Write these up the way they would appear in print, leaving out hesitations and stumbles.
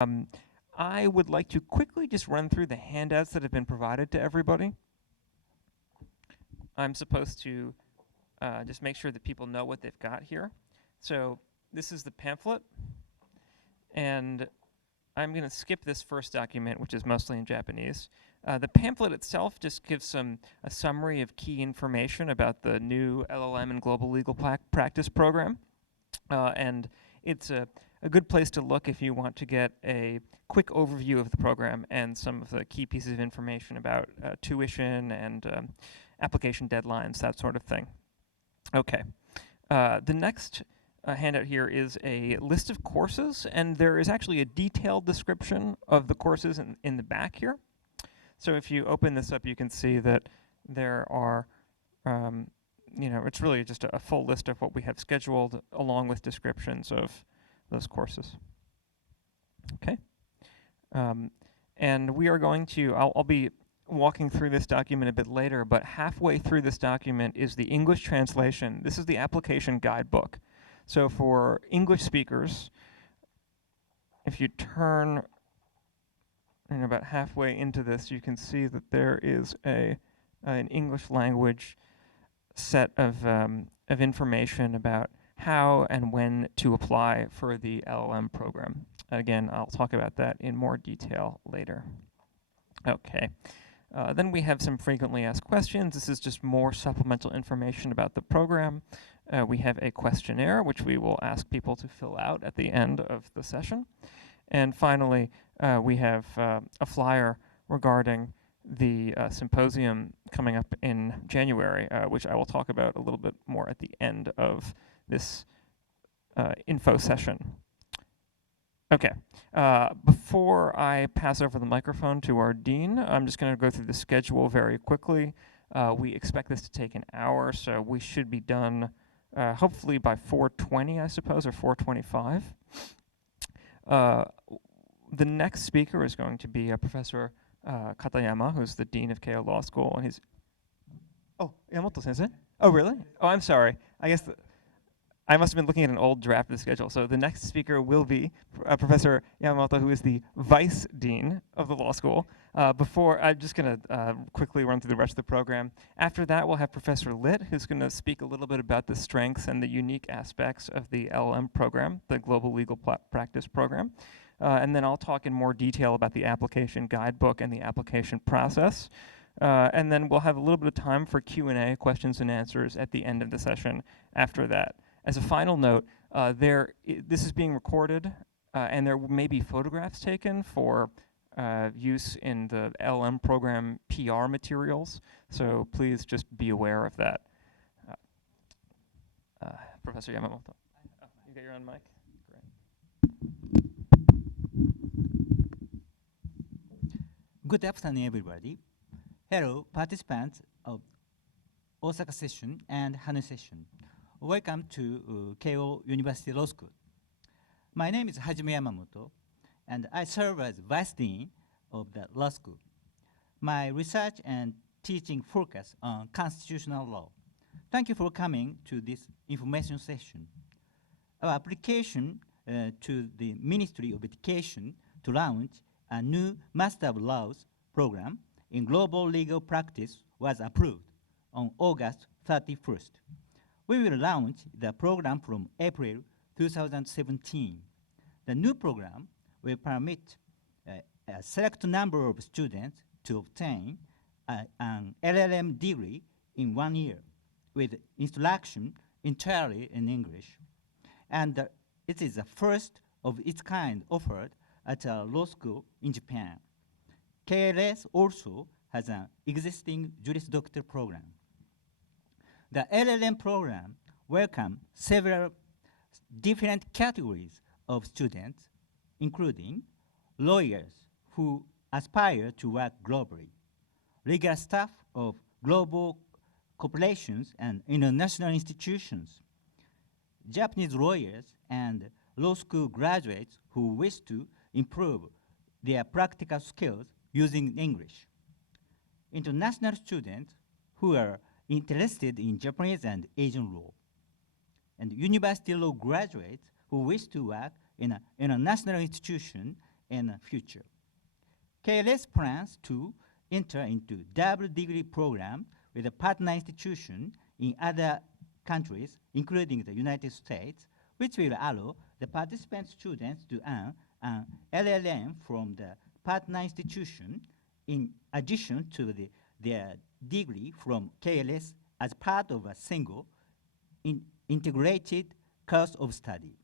I would like to quickly just run through the handouts that have been provided to everybody. I'm supposed to just make sure that people know what they've got here. So this is the pamphlet, and I'm going to skip this first document, which is mostly in Japanese. The pamphlet itself just gives a summary of key information about the new LL.M and Global Legal Practice program. And it's a good place to look if you want to get a quick overview of the program and some of the key pieces of information about tuition and application deadlines, that sort of thing. Okay. The next handout here is a list of courses, and there is actually a detailed description of the courses in the back here. So if you open this up, you can see that there are, it's really just a full list of what we have scheduled, along with descriptions of those courses. Okay. And we are going to, I'll be walking through this document a bit later, but halfway through this document is the English translation. This is the application guidebook. So for English speakers, if you turn about halfway into this, you can see that there is an English language set of information about how and when to apply for the LL.M program. Again, I'll talk about that in more detail later. Okay. Then we have some frequently asked questions. This is just more supplemental information about the program. We have a questionnaire, which we will ask people to fill out at the end of the session. And finally, we have a flyer regarding the symposium coming up in January, which I will talk about a little bit more at the end of this info session. Okay, before I pass over the microphone to our dean, I'm just going to go through the schedule very quickly. We expect this to take an hour, so we should be done hopefully by 4:20, I suppose, or 4:25. The next speaker is going to be Professor Katayama, who's the dean of Keio Law School, and he's... Oh, Yamamoto sensei? Oh, really? Oh, I'm sorry. I guess I must have been looking at an old draft of the schedule. So the next speaker will be Professor Yamamoto, who is the vice dean of the law school. Before, I'm just going to quickly run through the rest of the program. After that, we'll have Professor Litt, who's going to speak a little bit about the strengths and the unique aspects of the LL.M program, the Global Legal Practice program. And then I'll talk in more detail about the application guidebook and the application process. And then we'll have a little bit of time for Q&A, questions and answers, at the end of the session after that. As a final note, this is being recorded, and there may be photographs taken for use in the LL.M program PR materials, so please just be aware of that. Professor Yamamoto. You got your own mic? Great. Good afternoon, everybody. Hello, participants of Osaka session and Hanu session. Welcome to Keio University Law School. My name is Hajime Yamamoto, and I serve as Vice Dean of the law school. My research and teaching focus on constitutional law. Thank you for coming to this information session. Our application to the Ministry of Education to launch a new Master of Laws program in global legal practice was approved on August 31st. We will launch the program from April 2017. The new program will permit a select number of students to obtain an LL.M degree in 1 year with instruction entirely in English. And it is the first of its kind offered at a law school in Japan. KLS also has an existing Juris Doctor program. The LL.M program welcomes several different categories of students, including lawyers who aspire to work globally, legal staff of global corporations and international institutions, Japanese lawyers and law school graduates who wish to improve their practical skills using English, international students who are interested in Japanese and Asian law, and university law graduates who wish to work in an international institution in the future. KLS plans to enter into double degree program with a partner institution in other countries, including the United States, which will allow the participant students to earn an LL.M from the partner institution in addition to their degree from KLS as part of a single integrated course of study.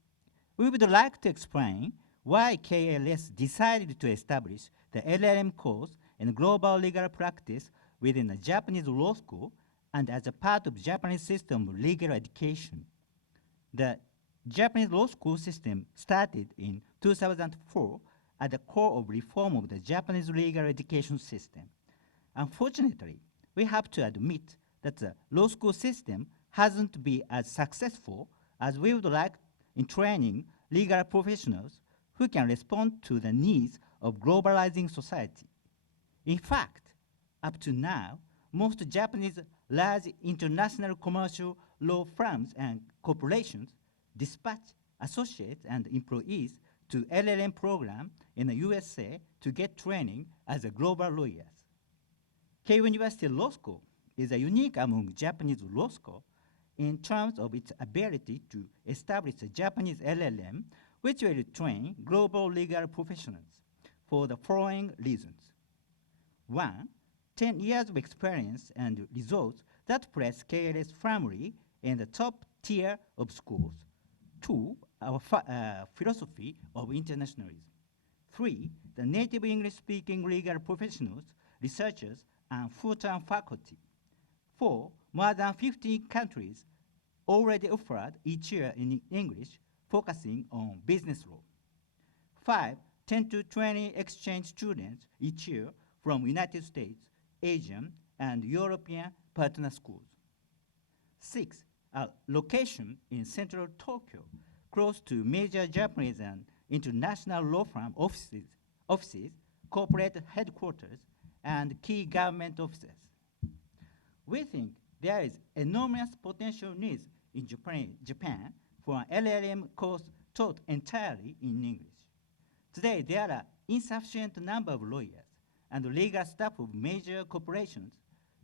We would like to explain why KLS decided to establish the LL.M course in global legal practice within the Japanese law school and as a part of Japanese system of legal education. The Japanese law school system started in 2004 at the core of reform of the Japanese legal education system. Unfortunately, we have to admit that the law school system hasn't been as successful as we would like in training legal professionals who can respond to the needs of globalizing society. In fact, up to now, most Japanese large international commercial law firms and corporations dispatch associates and employees to LL.M program in the USA to get training as a global lawyers. Keio University Law School is a unique among Japanese law schools in terms of its ability to establish a Japanese LL.M, which will train global legal professionals for the following reasons. 1, 10 years of experience and results that place KLS firmly in the top tier of schools. 2, our philosophy of internationalism. 3, the native English-speaking legal professionals, researchers, and full-time faculty. 4, more than 50 countries already offered each year in English, focusing on business law. 5, 10 to 20 exchange students each year from United States, Asian, and European partner schools. 6, a location in central Tokyo, close to major Japanese and international law firm offices, corporate headquarters, and key government offices. We think there is enormous potential needs in Japan for an LL.M course taught entirely in English. Today, there are insufficient number of lawyers and legal staff of major corporations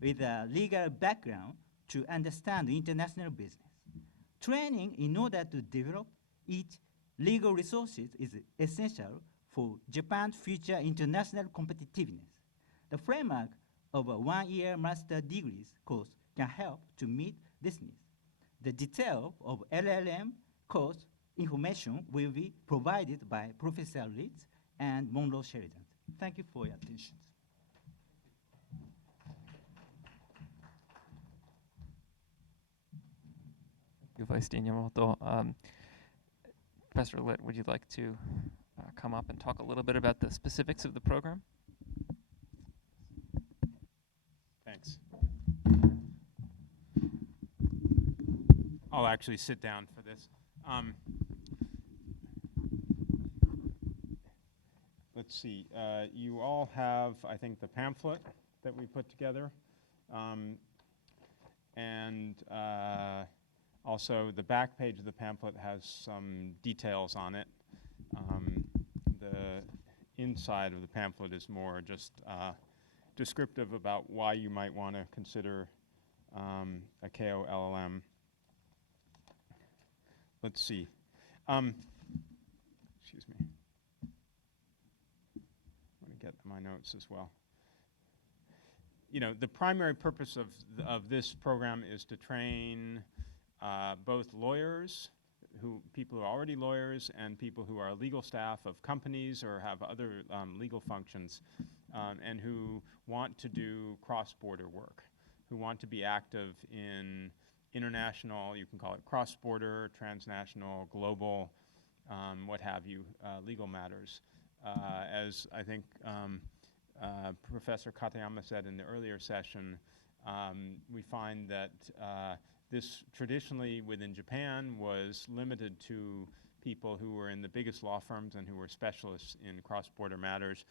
with a legal background to understand international business. Training in order to develop its legal resources is essential for Japan's future international competitiveness. The framework of a one-year master degrees course can help to meet this need. The detail of LL.M course information will be provided by Professor Ritz and Monroe Sheridan. Thank you for your attention. Thank you, Vice Dean Yamamoto. Professor Litt, would you like to come up and talk a little bit about the specifics of the program? Thanks. I'll actually sit down for this. Let's see. You all have, I think, the pamphlet that we put together. And also, the back page of the pamphlet has some details on it. The inside of the pamphlet is more just descriptive about why you might want to consider a Keio LL.M. Let's see. Excuse me. I'm going to get my notes as well. You know, the primary purpose of this program is to train both lawyers, people who are already lawyers, and people who are legal staff of companies or have other legal functions, and who want to do cross-border work, who want to be active in international, you can call it cross-border, transnational, global, what have you, legal matters. As I think Professor Katayama said in the earlier session, we find that this traditionally within Japan was limited to people who were in the biggest law firms and who were specialists in cross-border matters,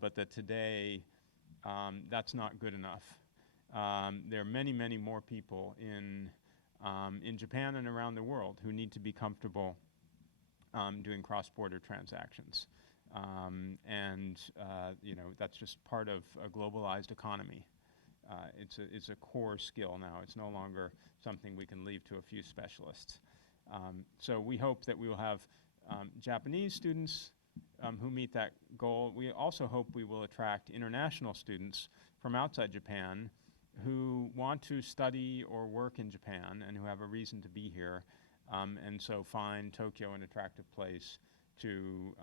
but that today that's not good enough. There are many, many more people in Japan and around the world who need to be comfortable doing cross-border transactions. You know, that's just part of a globalized economy. It's a core skill now. It's no longer something we can leave to a few specialists. So we hope that we will have Japanese students who meet that goal. We also hope we will attract international students from outside Japan who want to study or work in Japan and who have a reason to be here, and so find Tokyo an attractive place to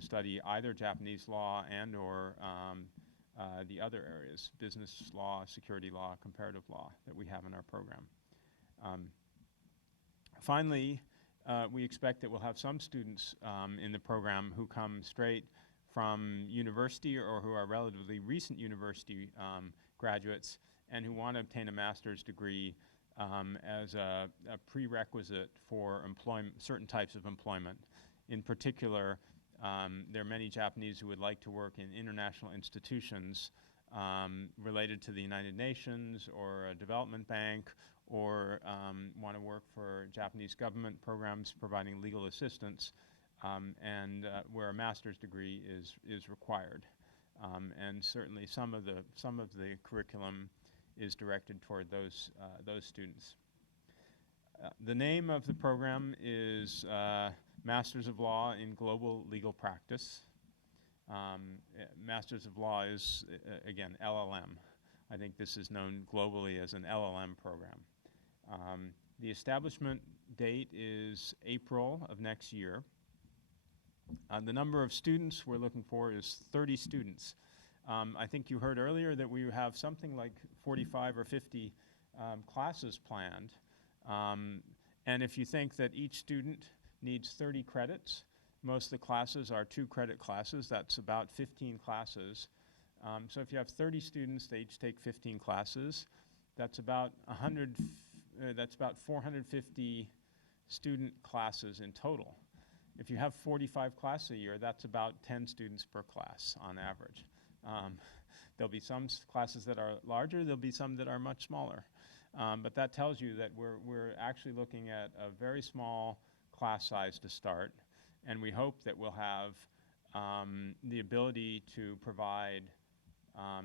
study either Japanese law and or the other areas, business law, security law, comparative law that we have in our program. Finally, we expect that we'll have some students in the program who come straight from university or who are relatively recent university graduates and who want to obtain a master's degree as a prerequisite for certain types of employment. In particular, there are many Japanese who would like to work in international institutions related to the United Nations or a development bank, or want to work for Japanese government programs providing legal assistance, and where a master's degree is required. And certainly some of the curriculum is directed toward those students. The name of the program is Masters of Law in Global Legal Practice. Masters of Law is, again, LL.M. I think this is known globally as an LL.M. program. The establishment date is April of next year. The number of students we're looking for is 30 students. I think you heard earlier that we have something like 45 or 50 classes planned. And if you think that each student needs 30 credits, most of the classes are 2-credit classes. That's about 15 classes. So if you have 30 students, they each take 15 classes. That's about 450 student classes in total. If you have 45 classes a year, that's about 10 students per class on average. There'll be some classes that are larger, there'll be some that are much smaller. But that tells you that we're actually looking at a very small class size to start, and we hope that we'll have the ability to provide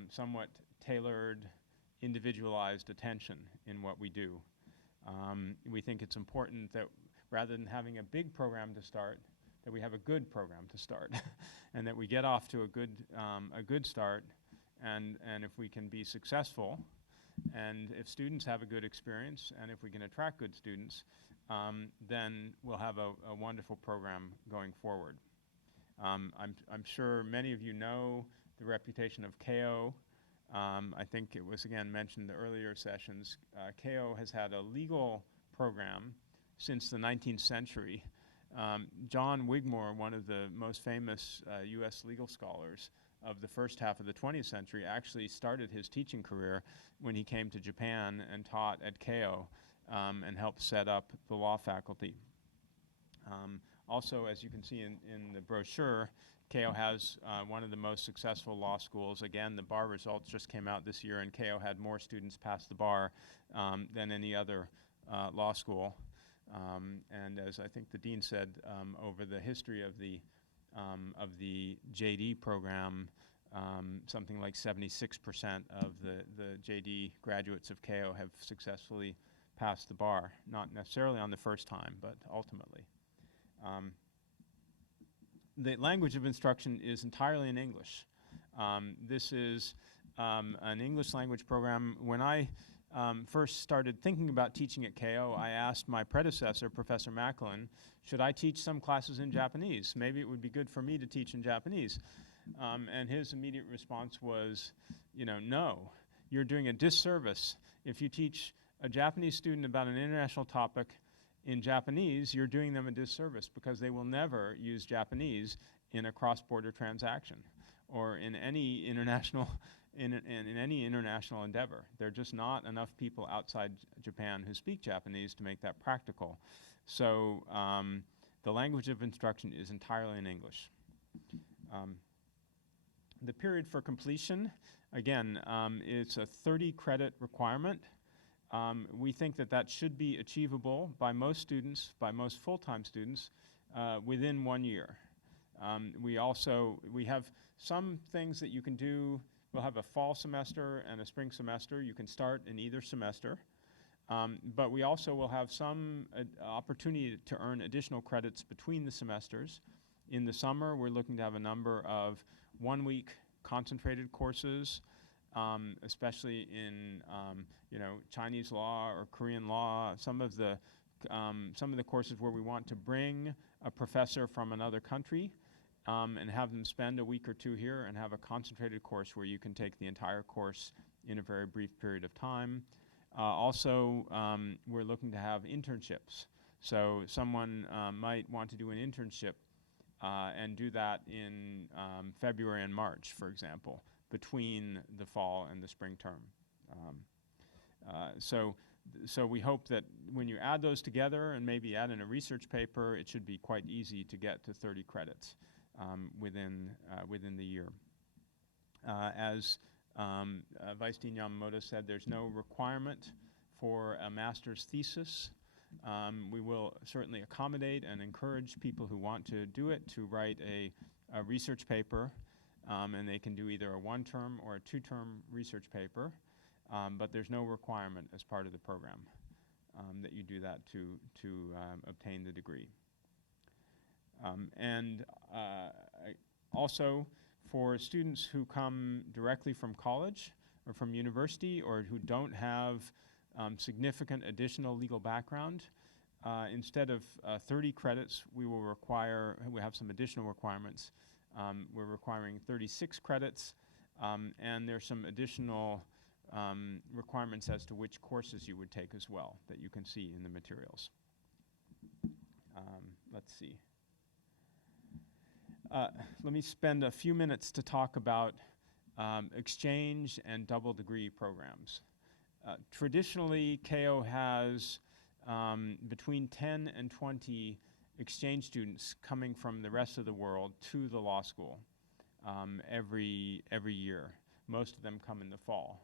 somewhat tailored, individualized attention in what we do. We think it's important that rather than having a big program to start, that we have a good program to start, and that we get off to a good start, and if we can be successful, and if students have a good experience, and if we can attract good students, then we'll have a wonderful program going forward. I'm sure many of you know the reputation of Keio. I think it was again mentioned in the earlier sessions. Keio has had a legal program since the 19th century. John Wigmore, one of the most famous US legal scholars of the first half of the 20th century, actually started his teaching career when he came to Japan and taught at Keio and helped set up the law faculty. Also, as you can see in the brochure, Keio has one of the most successful law schools. Again, the bar results just came out this year, and Keio had more students pass the bar than any other law school. And as I think the dean said, over the history of the JD program, something like 76% of the JD graduates of Keio have successfully passed the bar, not necessarily on the first time, but ultimately. The language of instruction is entirely in English. This is an English language program. When I first started thinking about teaching at Keio, I asked my predecessor, Professor Macklin, should I teach some classes in Japanese? Maybe it would be good for me to teach in Japanese. And his immediate response was, no, you're doing a disservice. If you teach a Japanese student about an international topic in Japanese, you're doing them a disservice because they will never use Japanese in a cross-border transaction or in any international in any international endeavor. There are just not enough people outside Japan who speak Japanese to make that practical. So the language of instruction is entirely in English. The period for completion, again, it's a 30-credit requirement. We think that should be achievable by most students, by most full-time students, within 1 year. We have some things that you can do. We'll have a fall semester and a spring semester. You can start in either semester. But we also will have some opportunity to earn additional credits between the semesters. In the summer, we're looking to have a number of one-week concentrated courses, especially in Chinese law or Korean law. Some of the courses where we want to bring a professor from another country and have them spend a week or two here and have a concentrated course where you can take the entire course in a very brief period of time. Also, we're looking to have internships. So someone might want to do an internship and do that in February and March, for example, between the fall and the spring term. So we hope that when you add those together and maybe add in a research paper, it should be quite easy to get to 30 credits within the year. As Vice Dean Yamamoto said, there's no requirement for a master's thesis. We will certainly accommodate and encourage people who want to do it to write a research paper, and they can do either a one-term or a two-term research paper, but there's no requirement as part of the program that you do that to obtain the degree. Also, for students who come directly from college or from university or who don't have significant additional legal background, instead of 30 credits, we have some additional requirements. We're requiring 36 credits, and there's some additional requirements as to which courses you would take as well that you can see in the materials. Let's see. Let me spend a few minutes to talk about exchange and double degree programs. Traditionally, Keio has between 10 and 20 exchange students coming from the rest of the world to the law school every year. Most of them come in the fall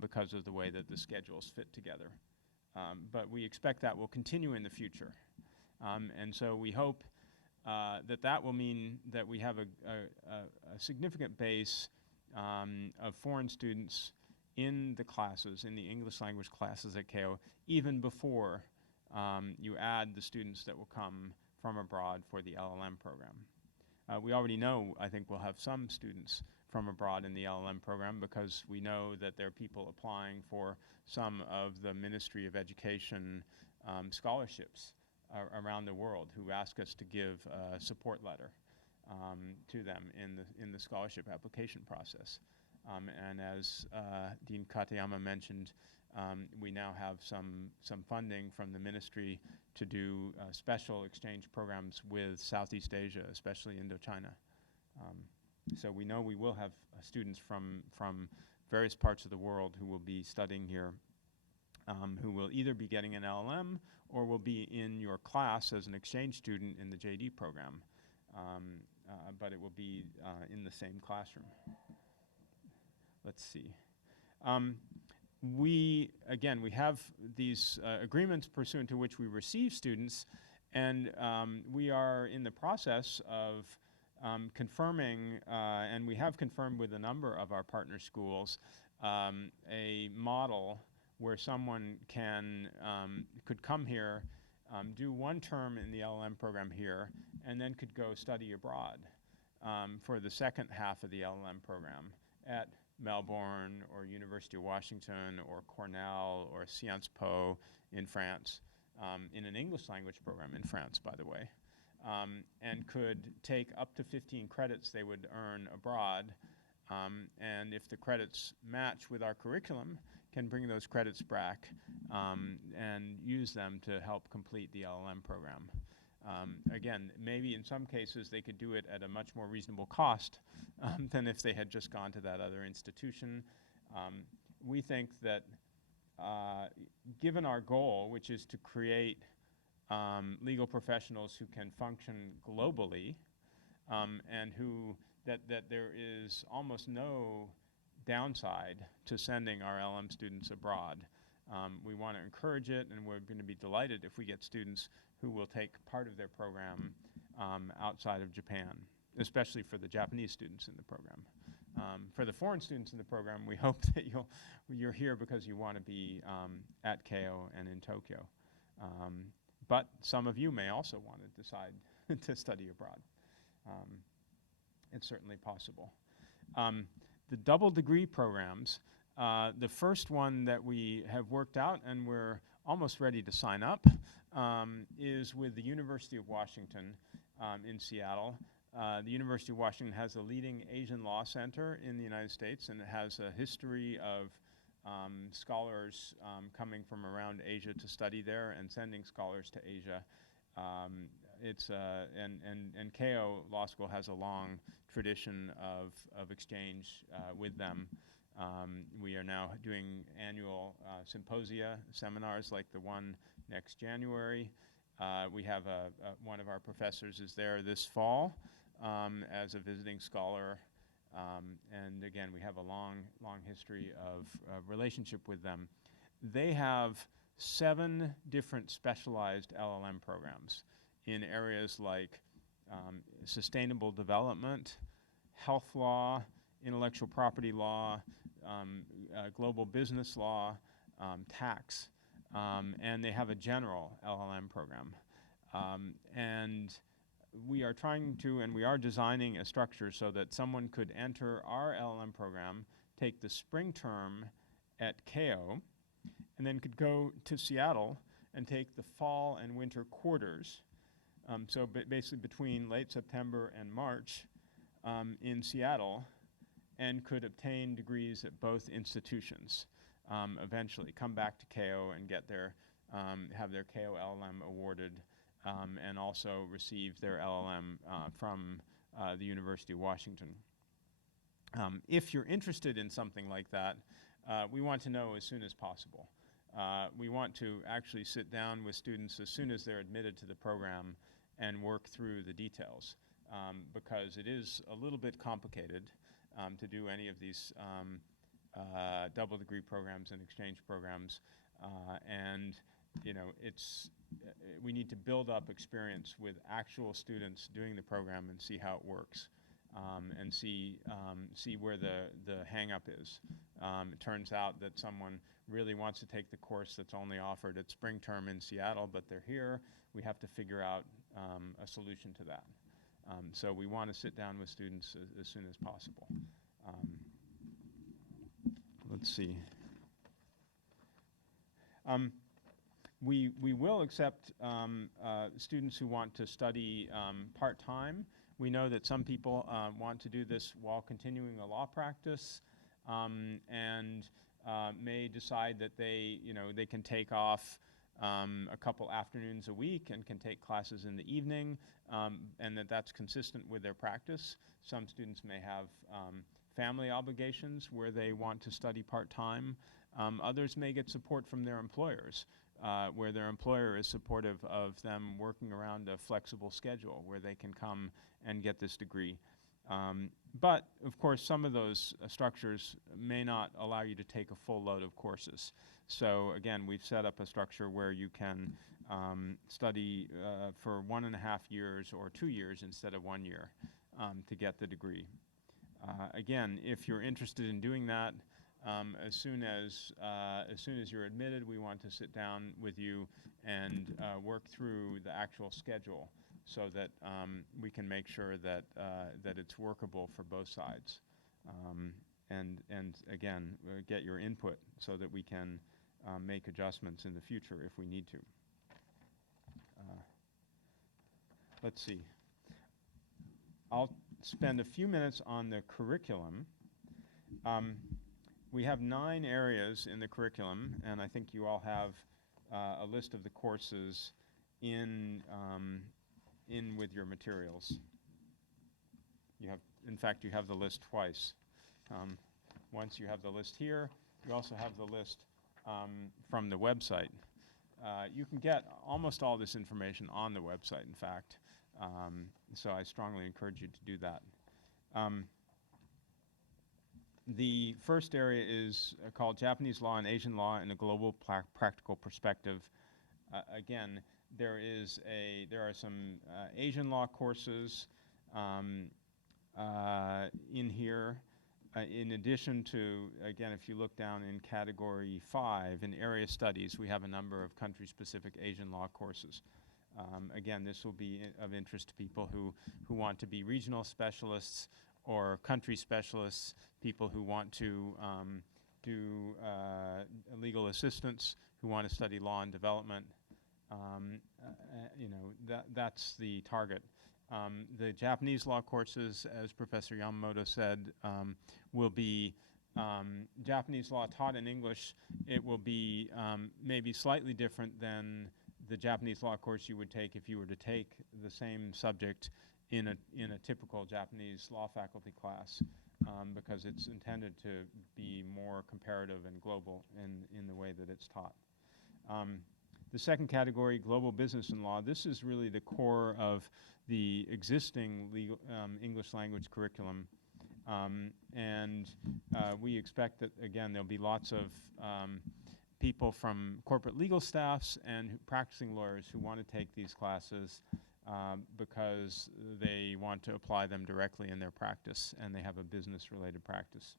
because of the way that the schedules fit together. But we expect that will continue in the future. And so we hope that will mean that we have a significant base of foreign students in the classes, in the English language classes at Keio, even before you add the students that will come from abroad for the LL.M program. We already know, I think we'll have some students from abroad in the LL.M program because we know that there are people applying for some of the Ministry of Education scholarships around the world who ask us to give a support letter to them in the scholarship application process. And as Dean Katayama mentioned, we now have some funding from the ministry to do special exchange programs with Southeast Asia, especially Indochina. So we know we will have students from various parts of the world who will be studying here, who will either be getting an LL.M. or will be in your class as an exchange student in the JD program, but it will be in the same classroom. Let's see. We have these agreements pursuant to which we receive students, and we are in the process of confirming, and we have confirmed with a number of our partner schools, a model where someone could come here, do one term in the LL.M program here, and then could go study abroad for the second half of the LL.M program at Melbourne or University of Washington or Cornell or Sciences Po in France, in an English language program in France, by the way, and could take up to 15 credits they would earn abroad, and if the credits match with our curriculum, can bring those credits back and use them to help complete the LL.M program. Again, maybe in some cases they could do it at a much more reasonable cost than if they had just gone to that other institution. We think that given our goal, which is to create legal professionals who can function globally, and that there is almost no downside to sending our LL.M students abroad. We want to encourage it, and we're going to be delighted if we get students who will take part of their program outside of Japan, especially for the Japanese students in the program. For the foreign students in the program, we hope that you're here because you want to be at Keio and in Tokyo. But some of you may also want to decide to study abroad. It's certainly possible. The double degree programs, the first one that we have worked out and we're almost ready to sign up is with the University of Washington in Seattle. The University of Washington has a leading Asian law center in the United States, and it has a history of scholars coming from around Asia to study there and sending scholars to Asia. And Keio Law School has a long tradition of exchange with them. We are now doing annual symposia, seminars like the one next January. We have one of our professors is there this fall as a visiting scholar. And again, we have a long history of relationship with them. They have 7 different specialized LLM programs in areas like sustainable development, health law, intellectual property law, global business law, tax, and they have a general LLM program. And we are trying to, and we are designing a structure so that someone could enter our LLM program, take the spring term at Keio, and then could go to Seattle and take the fall and winter quarters. So basically between late September and March in Seattle, and could obtain degrees at both institutions. Eventually come back to Keio and get their, have their Keio LLM awarded, and also receive their LLM from the University of Washington. If you're interested in something like that, we want to know as soon as possible. We want to actually sit down with students as soon as they're admitted to the program and work through the details, because it is a little bit complicated to do any of these double degree programs and exchange programs, and it's we need to build up experience with actual students doing the program and see how it works, and see where the hang up is. It turns out that someone really wants to take the course that's only offered at spring term in Seattle, but they're here. We have to figure out a solution to that. So we want to sit down with students as soon as possible. Let's see. We will accept students who want to study part-time. We know that some people want to do this while continuing a law practice, and may decide that they can take off a couple afternoons a week and can take classes in the evening, and that's consistent with their practice. Some students may have family obligations where they want to study part-time. Others may get support from their employers, where their employer is supportive of them working around a flexible schedule where they can come and get this degree. But, of course, some of those structures may not allow you to take a full load of courses. So, again, we've set up a structure where you can study for 1.5 years or 2 years instead of 1 year to get the degree. Again, if you're interested in doing that, as soon as you're admitted, we want to sit down with you and work through the actual schedule so that we can make sure that it's workable for both sides. And again, get your input so that we can make adjustments in the future if we need to. Let's see. I'll spend a few minutes on the curriculum. We have 9 areas in the curriculum, and I think you all have a list of the courses in with your materials. You have, in fact, you have the list twice. Once you have the list here, you also have the list from the website. You can get almost all this information on the website, in fact, so I strongly encourage you to do that. The first area is called Japanese Law and Asian Law in a Global Practical Perspective. Again, There are some Asian law courses in here. In addition to, again, if you look down in category 5, in area studies, we have a number of country-specific Asian law courses. Again, this will be of interest to people who want to be regional specialists or country specialists, people who want to do legal assistance, who want to study law and development. You know, that's the target. The Japanese law courses, as Professor Yamamoto said, will be Japanese law taught in English. It will be maybe slightly different than the Japanese law course you would take if you were to take the same subject in a typical Japanese law faculty class, because it's intended to be more comparative and global in the way that it's taught. The second category, global business and law, this is really the core of the existing legal English language curriculum. And we expect that, again, there'll be lots of people from corporate legal staffs and practicing lawyers who want to take these classes because they want to apply them directly in their practice and they have a business-related practice.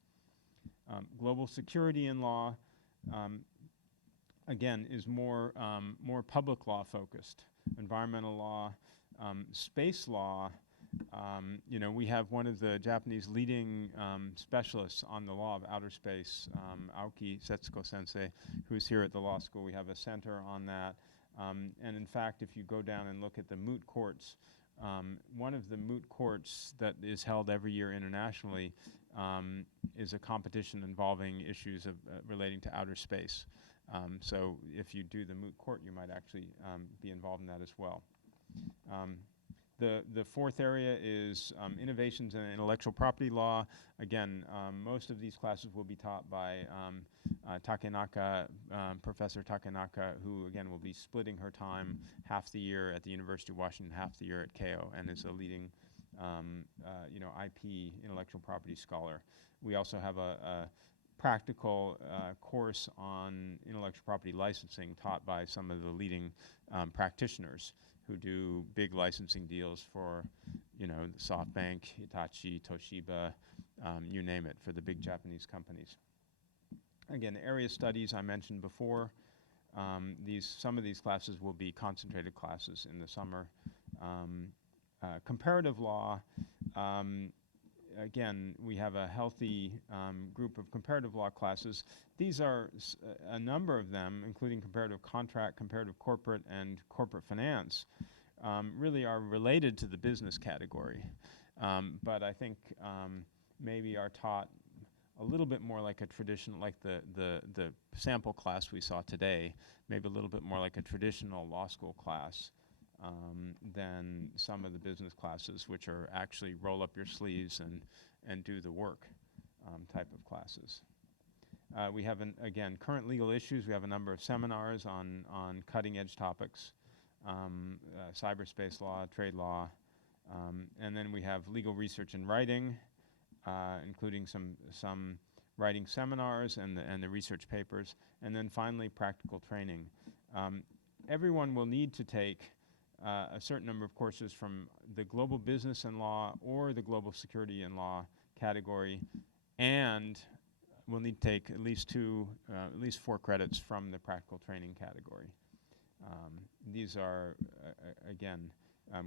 Global security in law, again, is more public law focused. Environmental law, space law. You know, we have one of the Japanese leading specialists on the law of outer space, Aoki Setsuko-sensei, who's here at the law school. We have a center on that. And in fact, if you go down and look at the moot courts, one of the moot courts that is held every year internationally is a competition involving issues of relating to outer space. So if you do the moot court, you might actually be involved in that as well. The fourth area is innovations in intellectual property law. Again, most of these classes will be taught by Takenaka, Professor Takenaka, who again will be splitting her time half the year at the University of Washington, half the year at Keio, and is a leading you know, IP intellectual property scholar. We also have a practical course on intellectual property licensing taught by some of the leading practitioners who do big licensing deals for, you know, SoftBank, Hitachi, Toshiba, you name it, for the big Japanese companies. Again, area studies I mentioned before. Some of these classes will be concentrated classes in the summer. Comparative law, again, we have a healthy group of comparative law classes. These are a number of them, including comparative contract, comparative corporate, and corporate finance, really are related to the business category. But I think maybe are taught a little bit more like a traditional, like the sample class we saw today, maybe a little bit more like a traditional law school class than some of the business classes, which are actually roll up your sleeves and do the work type of classes. We have, again, current legal issues. We have a number of seminars on cutting edge topics, cyberspace law, trade law, and then we have legal research and writing, including some writing seminars and the research papers, and then finally practical training. Everyone will need to take a certain number of courses from the global business and law or the global security and law category, and we'll need to take at least 4 credits from the practical training category. These are, again,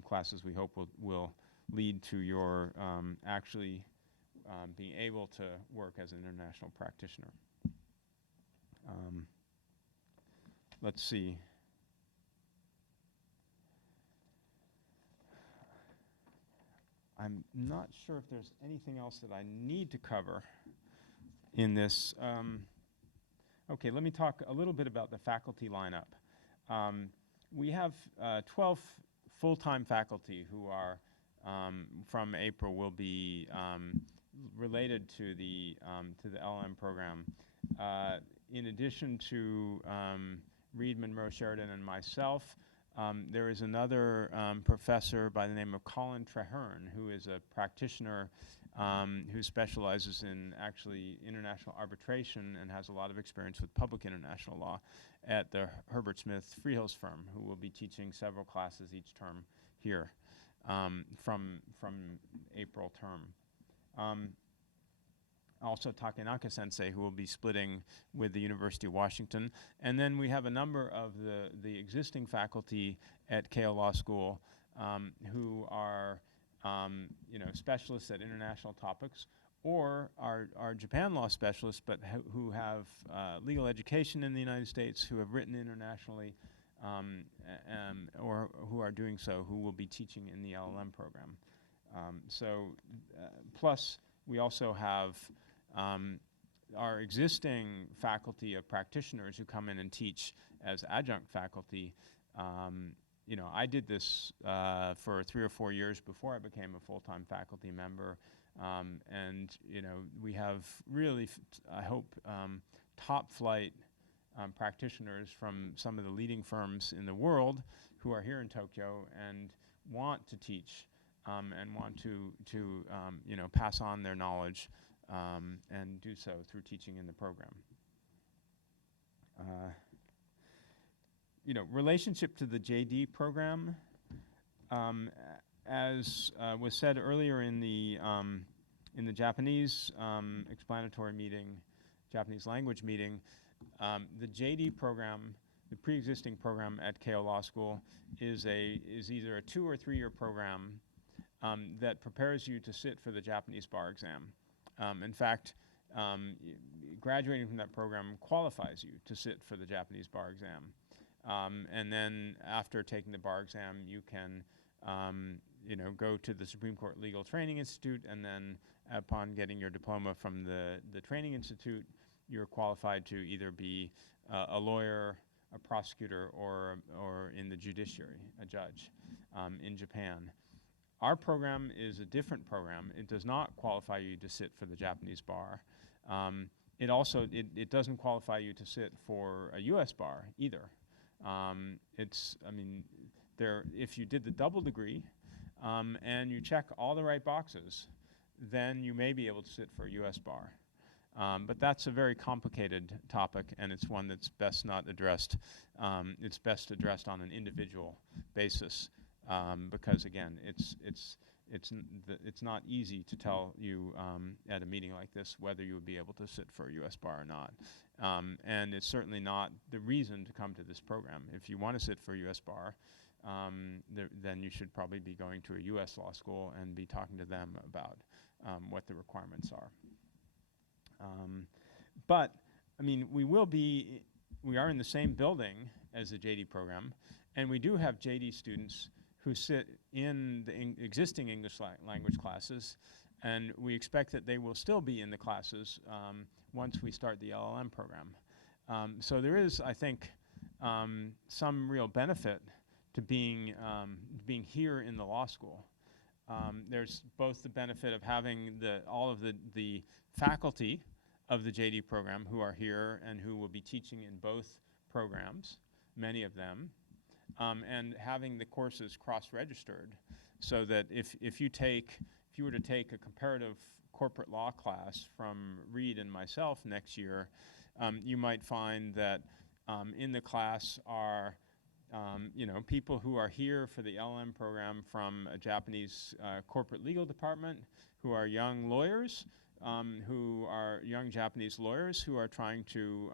classes we hope will lead to your actually being able to work as an international practitioner. Let's see. I'm not sure if there's anything else that I need to cover in this. Okay, let me talk a little bit about the faculty lineup. We have 12 full-time faculty who are, from April, will be related to the LL.M program. In addition to Reed, Monroe, Sheridan, and myself, there is another professor by the name of Colin Traherne, who is a practitioner who specializes in actually international arbitration and has a lot of experience with public international law at the Herbert Smith Freehills firm, who will be teaching several classes each term here from April term. Also Takenaka Sensei, who will be splitting with the University of Washington. And then we have a number of the existing faculty at Keio Law School who are specialists at international topics, or are Japan law specialists, but who have legal education in the United States, who have written internationally, or who are doing so, who will be teaching in the LL.M program. Plus we also have our existing faculty of practitioners who come in and teach as adjunct faculty. I did this for 3 or 4 years before I became a full-time faculty member, and we have really, I hope, top-flight practitioners from some of the leading firms in the world who are here in Tokyo and want to teach and want to pass on their knowledge and do so through teaching in the program. Relationship to the JD program, as was said earlier in the Japanese explanatory meeting, Japanese language meeting, the JD program, the pre-existing program at Keio Law School, is either a 2 or 3 year program that prepares you to sit for the Japanese bar exam. In fact, graduating from that program qualifies you to sit for the Japanese bar exam. And then after taking the bar exam, you can go to the Supreme Court Legal Training Institute, and then upon getting your diploma from the Training Institute, you're qualified to either be a lawyer, a prosecutor, or in the judiciary, a judge in Japan. Our program is a different program. It does not qualify you to sit for the Japanese bar. It doesn't qualify you to sit for a US bar either. If you did the double degree and you check all the right boxes, then you may be able to sit for a US bar. But that's a very complicated topic, and it's one that's best not addressed. It's best addressed on an individual basis, because again, it's not easy to tell you at a meeting like this whether you would be able to sit for a US bar or not. And it's certainly not the reason to come to this program. If you want to sit for a US bar, then you should probably be going to a US law school and be talking to them about what the requirements are. But I mean, we are in the same building as the JD program, and we do have JD students who sit in the existing English language classes, and we expect that they will still be in the classes once we start the LL.M program. So there is, I think, some real benefit to being here in the law school. There's both the benefit of having all of the faculty of the JD program who are here and who will be teaching in both programs, many of them, and having the courses cross-registered, so that if you were to take a comparative corporate law class from Reed and myself next year, you might find that in the class are people who are here for the LL.M program from a Japanese corporate legal department, who are young lawyers, who are young Japanese lawyers who are trying to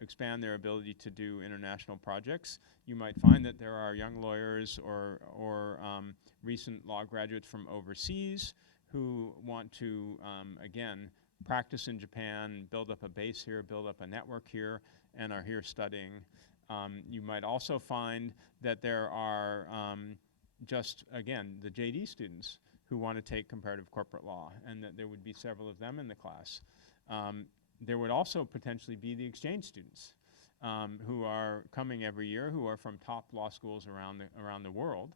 expand their ability to do international projects. You might find that there are young lawyers or recent law graduates from overseas who want to, again, practice in Japan, build up a base here, build up a network here, and are here studying. You might also find that there are just, again, the JD students who want to take comparative corporate law, and that there would be several of them in the class. There would also potentially be the exchange students who are coming every year, who are from top law schools around the world,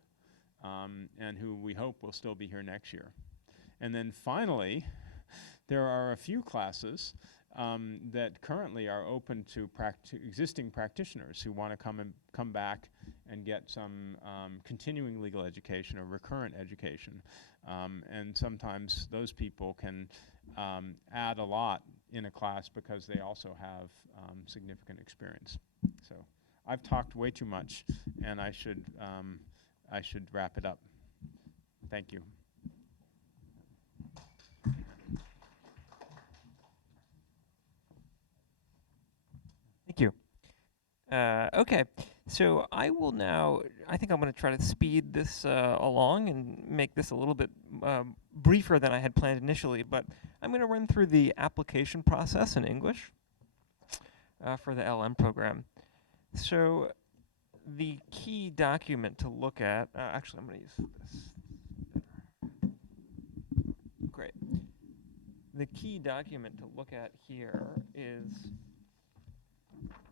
and who we hope will still be here next year. And then finally, there are a few classes that currently are open to existing practitioners who want to come back and get some continuing legal education or recurrent education. And sometimes those people can add a lot in a class because they also have significant experience. So I've talked way too much, and I should wrap it up. Thank you. Thank you. Okay, so I will now, I think I'm going to try to speed this along and make this a little bit briefer than I had planned initially, but I'm going to run through the application process in English for the LM program. So the key document to look at, actually I'm going to use this. Great. The key document to look at here is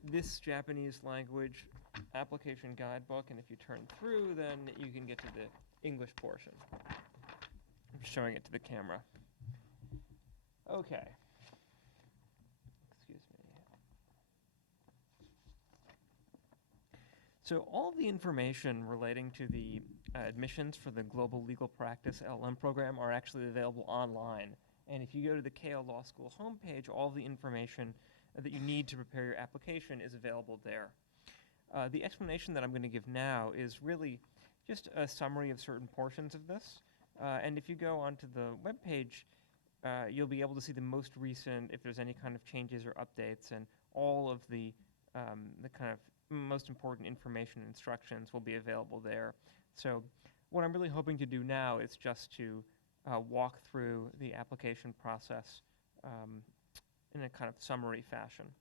this Japanese language application guidebook, and if you turn through, then you can get to the English portion. I'm showing it to the camera. Okay. Excuse me. So all the information relating to the admissions for the Global Legal Practice LM program are actually available online. And if you go to the Keio Law School homepage, all the information that you need to prepare your application is available there. The explanation that I'm going to give now is really just a summary of certain portions of this. And if you go onto the webpage, you'll be able to see the most recent, if there's any kind of changes or updates, and all of the kind of most important information and instructions will be available there. So what I'm really hoping to do now is just to walk through the application process in a kind of summary fashion.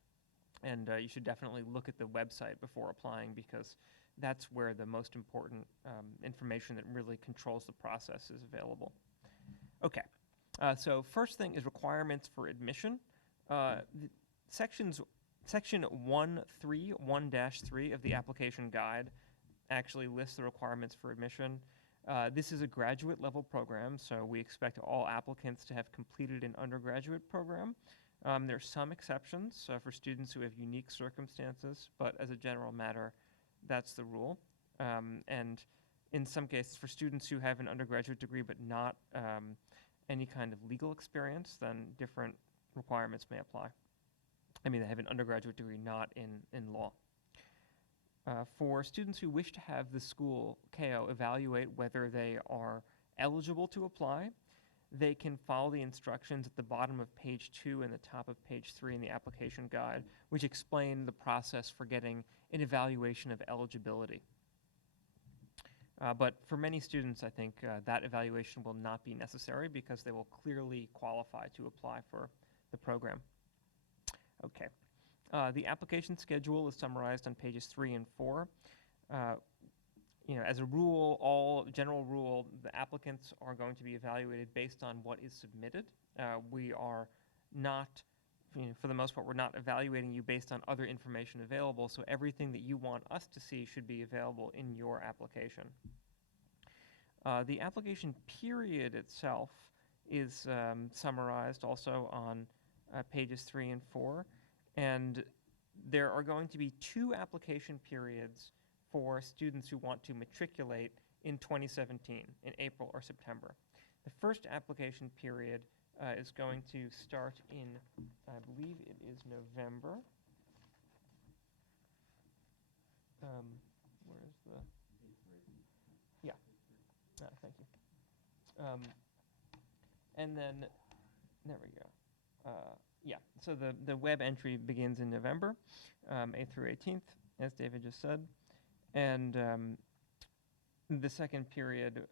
And you should definitely look at the website before applying, because that's where the most important information that really controls the process is available. Okay, so first thing is requirements for admission. Section 1.3.1-3 of the application guide actually lists the requirements for admission. This is a graduate level program, so we expect all applicants to have completed an undergraduate program. There are some exceptions for students who have unique circumstances, but as a general matter, that's the rule. And in some cases, for students who have an undergraduate degree but not any kind of legal experience, then different requirements may apply. I mean, they have an undergraduate degree not in law. For students who wish to have the school, Keio, evaluate whether they are eligible to apply, they can follow the instructions at the bottom of page 2 and the top of page 3 in the application guide, which explain the process for getting an evaluation of eligibility. But for many students, I think that evaluation will not be necessary because they will clearly qualify to apply for the program. Okay. The application schedule is summarized on pages 3 and 4. As a rule, general rule, the applicants are going to be evaluated based on what is submitted. We are not, for the most part, we're not evaluating you based on other information available, so everything that you want us to see should be available in your application. The application period itself is summarized also on pages 3 and 4, and there are going to be 2 application periods for students who want to matriculate in 2017, in April or September. The first application period is going to start in, I believe it is November. Where is the? Yeah, thank you. And then, there we go. Yeah, so the web entry begins in November, 8th through 18th, as David just said. And the second period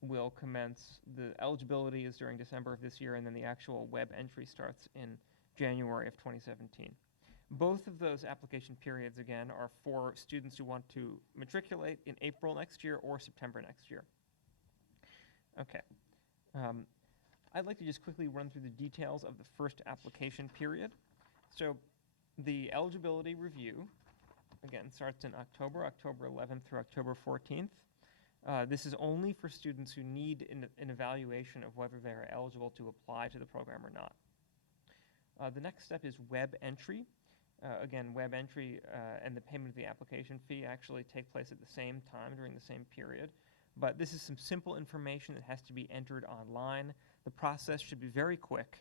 will commence, the eligibility is during December of this year, and then the actual web entry starts in January of 2017. Both of those application periods, again, are for students who want to matriculate in April next year or September next year. Okay. I'd like to just quickly run through the details of the first application period. So the eligibility review, again, starts in October 11th through October 14th. This is only for students who need an evaluation of whether they're eligible to apply to the program or not. The next step is web entry. Again, web entry and the payment of the application fee actually take place at the same time during the same period. but this is some simple information that has to be entered online. The process should be very quick.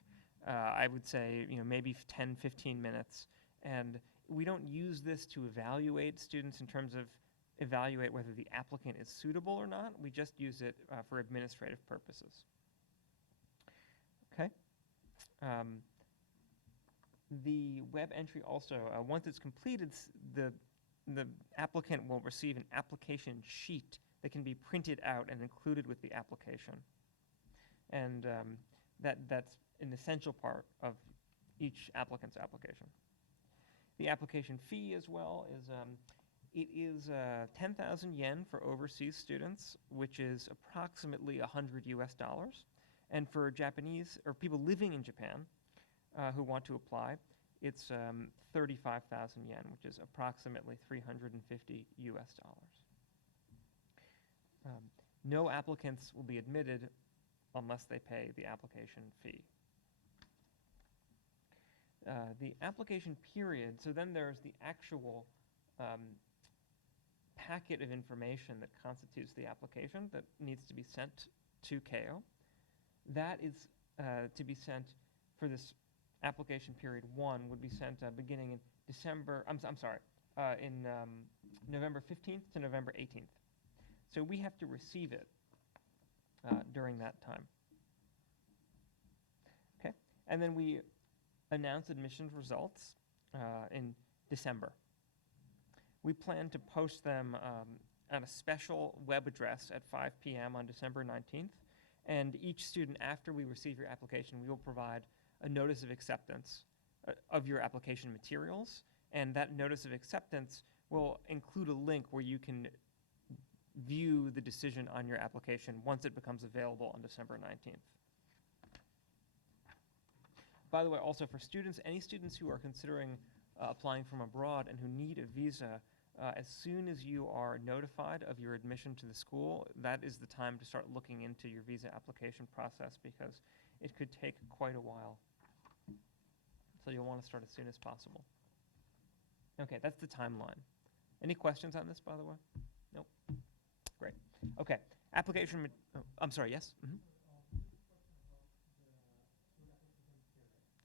I would say, maybe 10, 15 minutes. And we don't use this to evaluate students in terms of evaluate whether the applicant is suitable or not. We just use it for administrative purposes. Okay. The web entry also, once it's completed, the applicant will receive an application sheet that can be printed out and included with the application. And that's an essential part of each applicant's application. The application fee as well is, it is 10,000 yen for overseas students, which is approximately $100 US. And for Japanese, or people living in Japan who want to apply, it's 35,000 yen, which is approximately $350 US. No applicants will be admitted unless they pay the application fee. The application period, so then there's the actual packet of information that constitutes the application that needs to be sent to Keio. That is to be sent for this application period 1 would be sent beginning in December, in November 15th to November 18th. So we have to receive it during that time. Okay, and then we announce admissions results in December. We plan to post them on a special web address at 5 p.m. on December 19th. And each student, after we receive your application, we will provide a notice of acceptance of your application materials. And that notice of acceptance will include a link where you can view the decision on your application once it becomes available on December 19th. By the way, also for students, any students who are considering applying from abroad and who need a visa, as soon as you are notified of your admission to the school, that is the time to start looking into your visa application process because it could take quite a while. So you'll want to start as soon as possible. Okay, that's the timeline. Any questions on this, by the way? Nope. Great. Okay, application, I'm sorry, yes? Mm-hmm.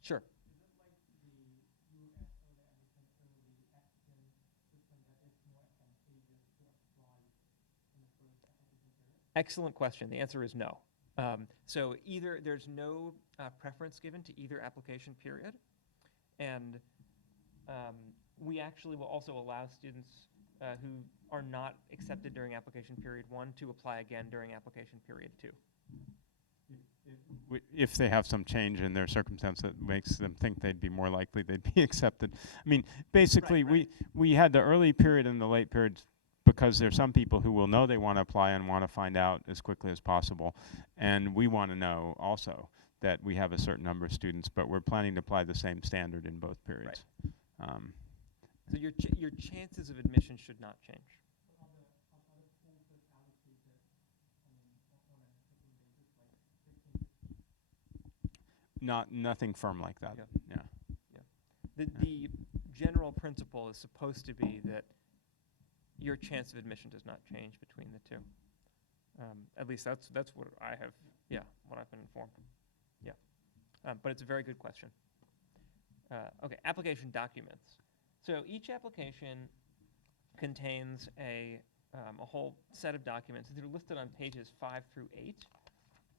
Sure. Excellent question. The answer is no. So either there's no preference given to either application period, and we actually will also allow students who are not accepted during application period 1 to apply again during application period 2. If they have some change in their circumstance that makes them think they'd be more likely they'd be accepted. I mean, basically, right. we had the early period and the late period because there's some people who will know they want to apply and want to find out as quickly as possible. And we want to know also that we have a certain number of students, but we're planning to apply the same standard in both periods. Right. So your chances of admission should not change. Nothing firm like that. Yeah. The general principle is supposed to be that your chance of admission does not change between the two. At least that's what I have. Yeah, what I've been informed. Yeah, but it's a very good question. Okay, application documents. So each application contains a whole set of documents. They're listed on pages 5 through 8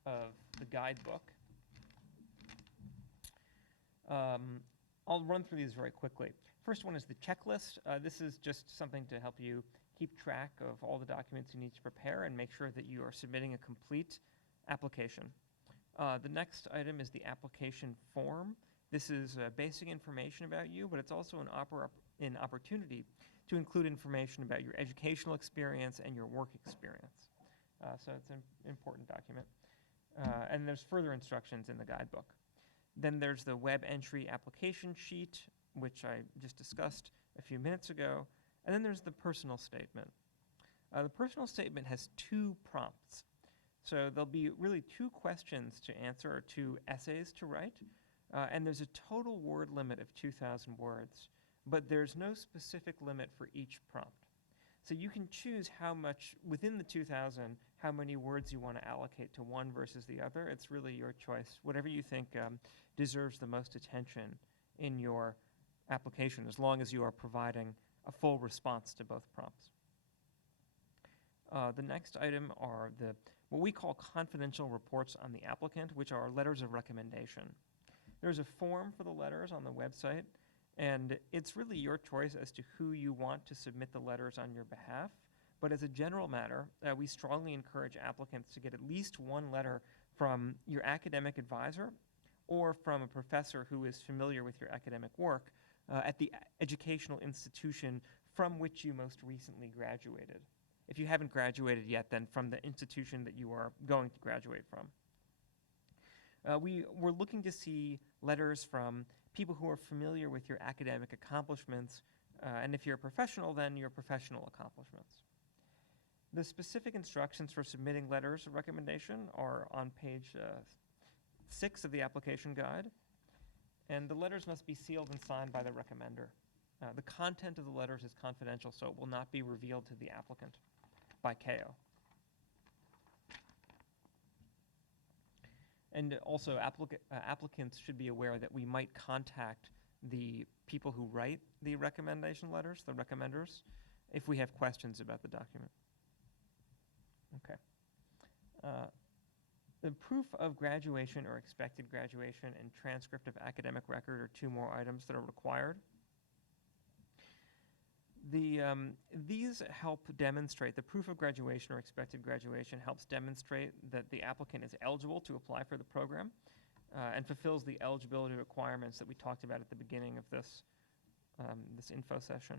of the guidebook. I'll run through these very quickly. First one is the checklist. This is just something to help you keep track of all the documents you need to prepare and make sure that you are submitting a complete application. The next item is the application form. This is basic information about you, but it's also an opportunity to include information about your educational experience and your work experience. So it's an important document. And there's further instructions in the guidebook. Then there's the web entry application sheet, which I just discussed a few minutes ago. And then there's the personal statement. The personal statement has 2 prompts. So there'll be really 2 questions to answer or 2 essays to write. And there's a total word limit of 2,000 words. But there's no specific limit for each prompt. So you can choose how much, within the 2,000, how many words you want to allocate to one versus the other. It's really your choice. Whatever you think deserves the most attention in your application, as long as you are providing a full response to both prompts. The next item are what we call confidential reports on the applicant, which are letters of recommendation. There's a form for the letters on the website, and it's really your choice as to who you want to submit the letters on your behalf. But as a general matter, we strongly encourage applicants to get at least one letter from your academic advisor or from a professor who is familiar with your academic work at the educational institution from which you most recently graduated. If you haven't graduated yet, then from the institution that you are going to graduate from. We're looking to see letters from people who are familiar with your academic accomplishments, and if you're a professional, then your professional accomplishments. The specific instructions for submitting letters of recommendation are on page 6 of the application guide, and the letters must be sealed and signed by the recommender. The content of the letters is confidential, so it will not be revealed to the applicant by Keio. And also, applicants should be aware that we might contact the people who write the recommendation letters, the recommenders, if we have questions about the document. Okay. The proof of graduation or expected graduation and transcript of academic record are two more items that are required. These help demonstrate, the proof of graduation or expected graduation helps demonstrate that the applicant is eligible to apply for the program and fulfills the eligibility requirements that we talked about at the beginning of this info session.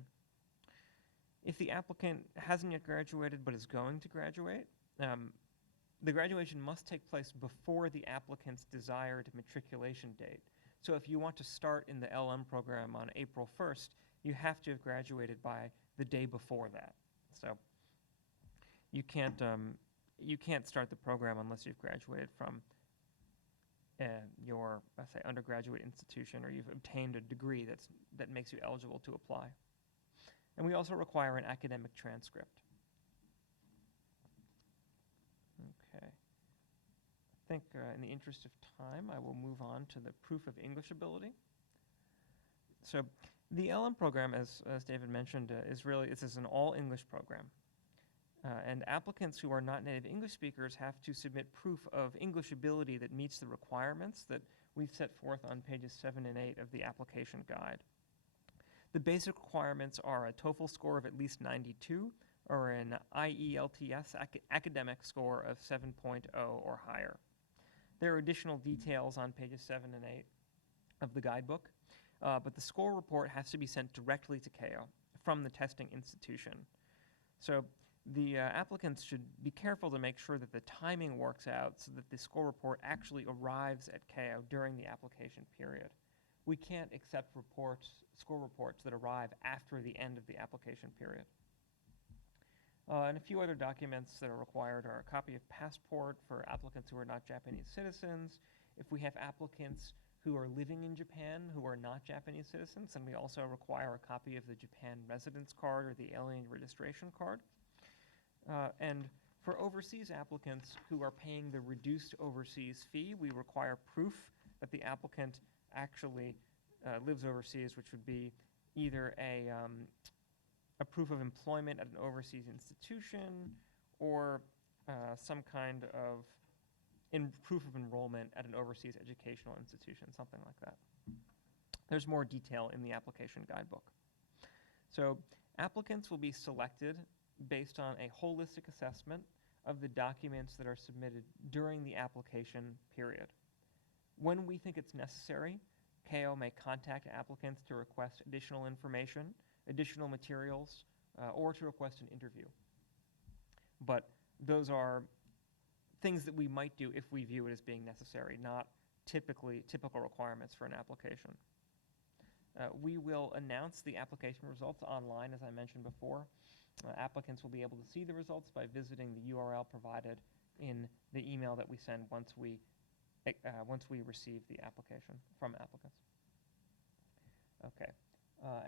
If the applicant hasn't yet graduated but is going to graduate, the graduation must take place before the applicant's desired matriculation date. So if you want to start in the LL.M program on April 1st, you have to have graduated by the day before that. So you can't start the program unless you've graduated from your, let's say, undergraduate institution, or you've obtained a degree that makes you eligible to apply. And we also require an academic transcript. Okay. I think in the interest of time, I will move on to the proof of English ability. So the LL.M program, as David mentioned, this is an all-English program. And applicants who are not native English speakers have to submit proof of English ability that meets the requirements that we've set forth on pages 7 and 8 of the application guide. The basic requirements are a TOEFL score of at least 92 or an IELTS academic score of 7.0 or higher. There are additional details on pages 7 and 8 of the guidebook. But the score report has to be sent directly to Keio from the testing institution. So the applicants should be careful to make sure that the timing works out so that the score report actually arrives at Keio during the application period. We can't accept score reports that arrive after the end of the application period. And a few other documents that are required are a copy of passport for applicants who are not Japanese citizens. If we have applicants who are living in Japan who are not Japanese citizens, and we also require a copy of the Japan residence card or the alien registration card. And for overseas applicants who are paying the reduced overseas fee, we require proof that the applicant actually lives overseas, which would be either a proof of employment at an overseas institution or some kind of proof of enrollment at an overseas educational institution, something like that. There's more detail in the application guidebook. So applicants will be selected based on a holistic assessment of the documents that are submitted during the application period. When we think it's necessary, Keio may contact applicants to request additional information, additional materials, or to request an interview. But those are things that we might do if we view it as being necessary, not typical requirements for an application. We will announce the application results online, as I mentioned before. Applicants will be able to see the results by visiting the URL provided in the email that we send once we receive the application from applicants. Okay.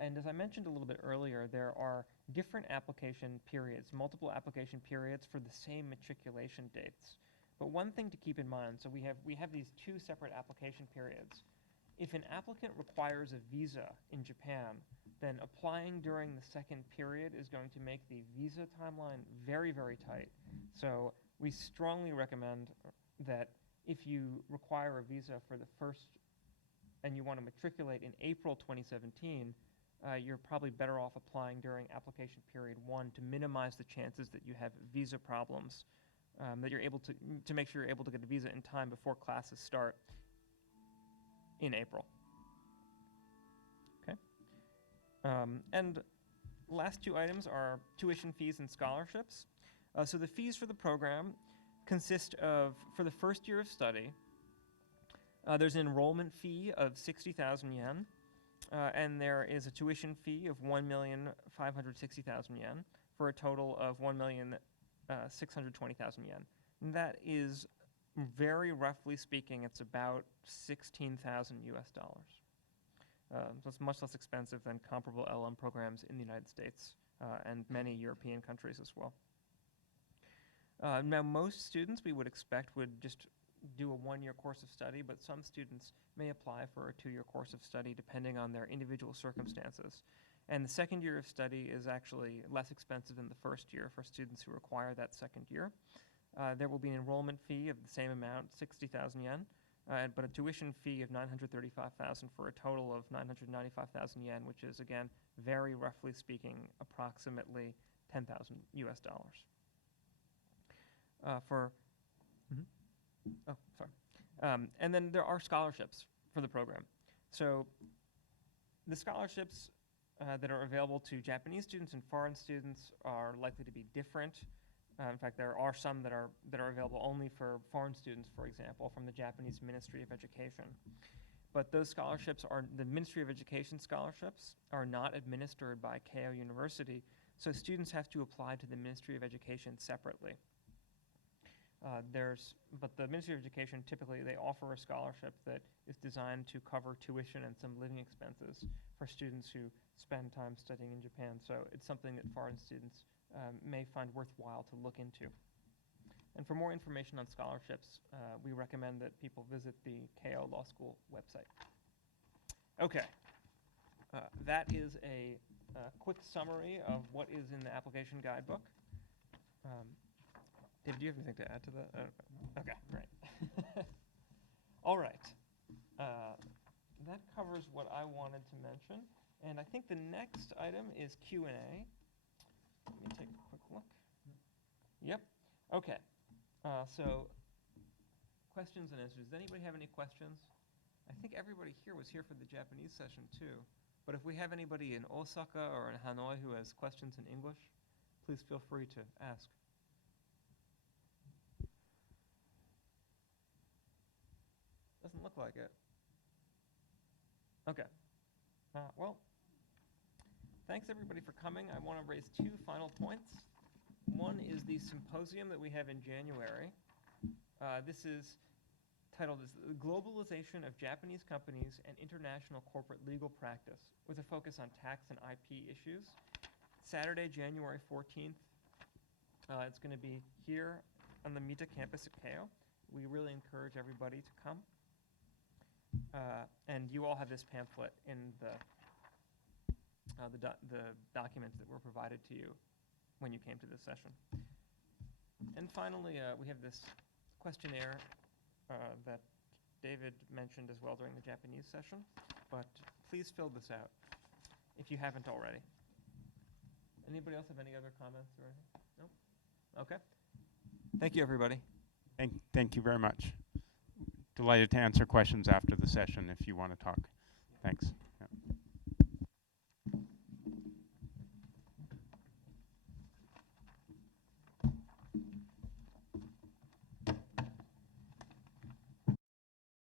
And as I mentioned a little bit earlier, there are different application periods, multiple application periods for the same matriculation dates. But one thing to keep in mind, so we have these two separate application periods. If an applicant requires a visa in Japan, then applying during the second period is going to make the visa timeline very, very tight. So we strongly recommend that if you require a visa for the first and you want to matriculate in April 2017, you're probably better off applying during application period 1 to minimize the chances that you have visa problems, that you're able to make sure you're able to get a visa in time before classes start in April. Okay. And last two items are tuition fees and scholarships. So the fees for the program consist of, for the first year of study, there's an enrollment fee of 60,000 yen, and there is a tuition fee of 1,560,000 yen, for a total of 1,620,000 yen. And that is, very roughly speaking, it's about 16,000 US dollars. So it's much less expensive than comparable LL.M programs in the United States and many European countries as well. Now, most students we would expect would just do a one-year course of study, but some students may apply for a two-year course of study depending on their individual circumstances. And the second year of study is actually less expensive than the first year for students who require that second year. There will be an enrollment fee of the same amount, 60,000 yen, but a tuition fee of 935,000 for a total of 995,000 yen, which is, again, very roughly speaking, approximately 10,000 US dollars. And then there are scholarships for the program. So the scholarships that are available to Japanese students and foreign students are likely to be different. In fact, there are some that are available only for foreign students, for example, from the Japanese Ministry of Education. But those scholarships are, the Ministry of Education scholarships are not administered by Keio University, so students have to apply to the Ministry of Education separately. But the Ministry of Education, typically they offer a scholarship that is designed to cover tuition and some living expenses for students who spend time studying in Japan. So it's something that foreign students may find worthwhile to look into. And for more information on scholarships, we recommend that people visit the Keio Law School website. Okay, that is a quick summary of what is in the application guidebook. David, do you have anything to add to that? Okay, great. All right. That covers what I wanted to mention. And I think the next item is Q&A. Let me take a quick look. Yep. Okay. So questions and answers. Does anybody have any questions? I think everybody here was here for the Japanese session too. But if we have anybody in Osaka or in Hanoi who has questions in English, please feel free to ask. Doesn't look like it. Okay. Well, thanks everybody for coming. I want to raise two final points. One is the symposium that we have in January. This is titled The Globalization of Japanese Companies and International Corporate Legal Practice, with a focus on tax and IP issues. Saturday, January 14th. It's going to be here on the Mita campus at Keio. We really encourage everybody to come. And you all have this pamphlet in the documents that were provided to you when you came to this session. And finally, we have this questionnaire that David mentioned as well during the Japanese session, but please fill this out if you haven't already. Anybody else have any other comments or anything? No? Okay. Thank you, everybody. Thank you very much. Delighted to answer questions after the session if you want to talk. Thanks.